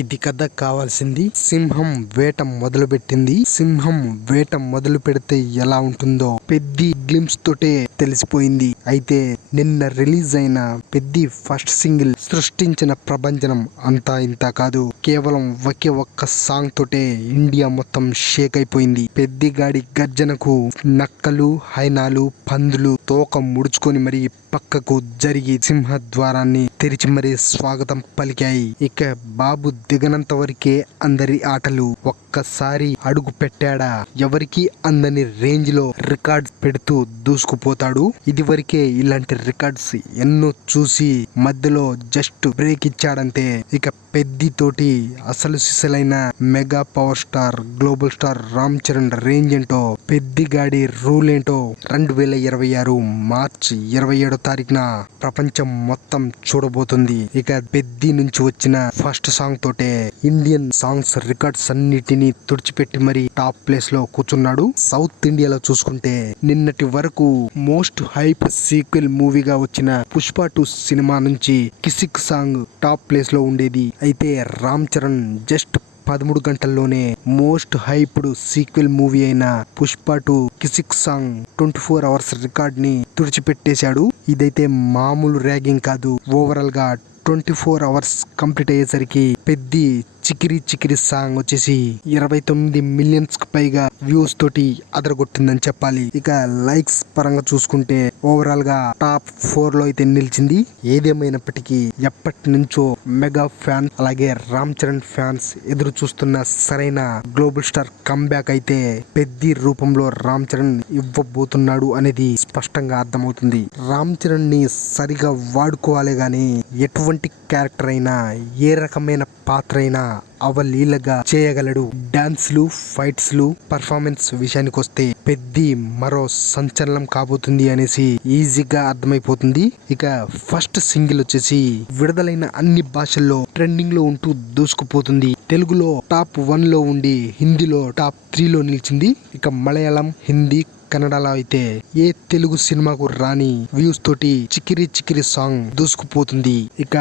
ఇది కథ కావాల్సింది సింహం వేట మొదలుపెట్టింది. సింహం వేట మొదలు పెడితే ఎలా ఉంటుందో పెద్ది గ్లిమ్స్ తోటే తెలిసిపోయింది. అయితే నిన్న రిలీజ్ అయిన పెద్ది ఫస్ట్ సింగిల్ సృష్టించిన ప్రభంజనం అంతా ఇంత కాదు. కేవలం ఒకే ఒక్క సాంగ్ తోటే ఇండియా మొత్తం షేక్ అయిపోయింది. పెద్ది గాడి గర్జనకు నక్కలు హైనాలు పందులు తోక ముడుచుకొని మరి పక్కకు జరిగి సింహ ద్వారాన్ని తెరిచి మరీ స్వాగతం పలికాయి. ఇక బాబు దిగనంత వరకే అందరి ఆటలు ఒక్కసారి అడుగు పెట్టాడా? ఎవరికి అందని రేంజ్లో రికార్డ్స్ పెడుతూ దూసుకుపోతాడు. ఇది వరకే ఇలాంటి రికార్డ్స్ ఎన్నో చూసి మధ్యలో జస్ట్ బ్రేక్ ఇచ్చాడంతే. ఇక పెద్ది తోటి అసలు సిసలైన mega power star global star Ram Charan range ఏంటో పెద్ది గాడి రూల్ ఏంటో రెండు వేల ఇరవై ఆరు మార్చ్ ఇరవై ఏడో తారీఖున ప్రపంచం మొత్తం చూడబోతుంది. ఇక పెద్ది నుంచి వచ్చిన ఫస్ట్ సాంగ్ తోటే ఇండియన్ సాంగ్స్ రికార్డ్స్ అన్నిటిని తుడిచిపెట్టి మరి టాప్ ప్లేస్లో కూర్చున్నాడు. సౌత్ ఇండియాలో చూసుకుంటే నిన్నటి వరకు మోస్ట్ హైప్ సీక్వెల్ మూవీగా వచ్చిన పుష్ప టూ సినిమా నుంచి కిసిక్ సాంగ్ టాప్ ప్లేస్లో ఉండేది. అయితే రామ్ చరణ్ జస్ట్ పదమూడు గంటల్లోనే మోస్ట్ హైప్డ్ సీక్వెల్ మూవీ అయిన Pushpa two Kissik song twenty four hours రికార్డ్ని తుడిచిపెట్టేశాడు. ఇదైతే మామూలు ర్యాగింగ్ కాదు. ఓవరాల్గా ట్వంటీ ఫోర్ అవర్స్ కంప్లీట్ అయ్యేసరికి పెద్ది చికిరి చికిరి సాంగ్ వచ్చేసి ఇరవై తొమ్మిది మిలియన్స్కు పైగా వ్యూస్ తోటి అదరగొట్టిందని చెప్పాలి. ఇక లైక్స్ పరంగా చూసుకుంటే ఓవరాల్గా టాప్ ఫోర్లో అయితే నిలిచింది. ఏదేమైనప్పటికీ ఎప్పటి నుంచో మెగా ఫ్యాన్ అలాగే రామ్ చరణ్ ఫ్యాన్స్ ఎదురు చూస్తున్న సరైన గ్లోబల్ స్టార్ కంబ్యాక్ అయితే పెద్ది రూపంలో రామ్ చరణ్ ఇవ్వబోతున్నాడు అనేది స్పష్టంగా అర్థమవుతుంది. రామ్ చరణ్ని సరిగా వాడుకోవాలి గాని ఎటువంటి క్యారెక్టర్ అయినా ఏ రకమైన పాత్ర అయినా అవలీలగా చేయగలడు. డాన్స్లు ఫైట్స్లు పర్ఫార్మెన్స్ విషయానికి వస్తే పెద్ది మరో సంచలనం కాబోతుంది అనేసి ఈజీగా అర్థమైపోతుంది. ఇక ఫస్ట్ సింగిల్ వచ్చేసి విడుదలైన అన్ని భాషల్లో ట్రెండింగ్లో ఉంటూ దూసుకుపోతుంది. తెలుగులో టాప్ వన్లో ఉండి హిందీలో టాప్ త్రీలో నిలిచింది. ఇక మలయాళం హిందీ కన్నడలో అయితే ఏ తెలుగు సినిమాకు రాని వ్యూస్ తోటి చికిరి చికిరి సాంగ్ దూసుకుపోతుంది. ఇక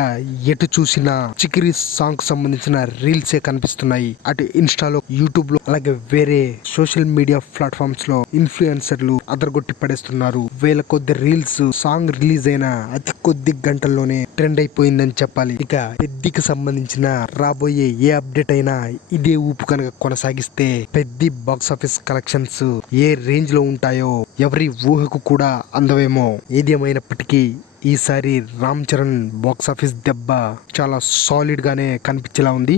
ఎటు చూసినా చికిరి సాంగ్ సంబంధించిన రీల్సే కనిపిస్తున్నాయి. అటు ఇన్స్టాలో యూట్యూబ్లో అలాగే వేరే సోషల్ మీడియా ప్లాట్ఫామ్స్లో ఇన్ఫ్లుయెన్సర్లు అదరగొట్టి పడేస్తున్నారు. వేల కొద్ది రీల్స్ సాంగ్ రిలీజ్ అయిన అతి కొద్ది గంటల్లోనే ట్రెండ్ అయిపోయిందని చెప్పాలి. ఇక పెద్దికి సంబంధించిన రాబోయే ఏ అప్డేట్ అయినా ఇదే ఊపు కనుక కొనసాగిస్తే పెద్ద బాక్స్ ఆఫీస్ కలెక్షన్స్ ఏ రేంజ్లో ఉంటాయో ఎవరి ఊహకు కూడా అందవేమో. ఏదేమైనప్పటికీ ఈసారి రామ్ చరణ్ బాక్స్ ఆఫీస్ దెబ్బ చాలా సాలిడ్ గానే కనిపించేలా ఉంది.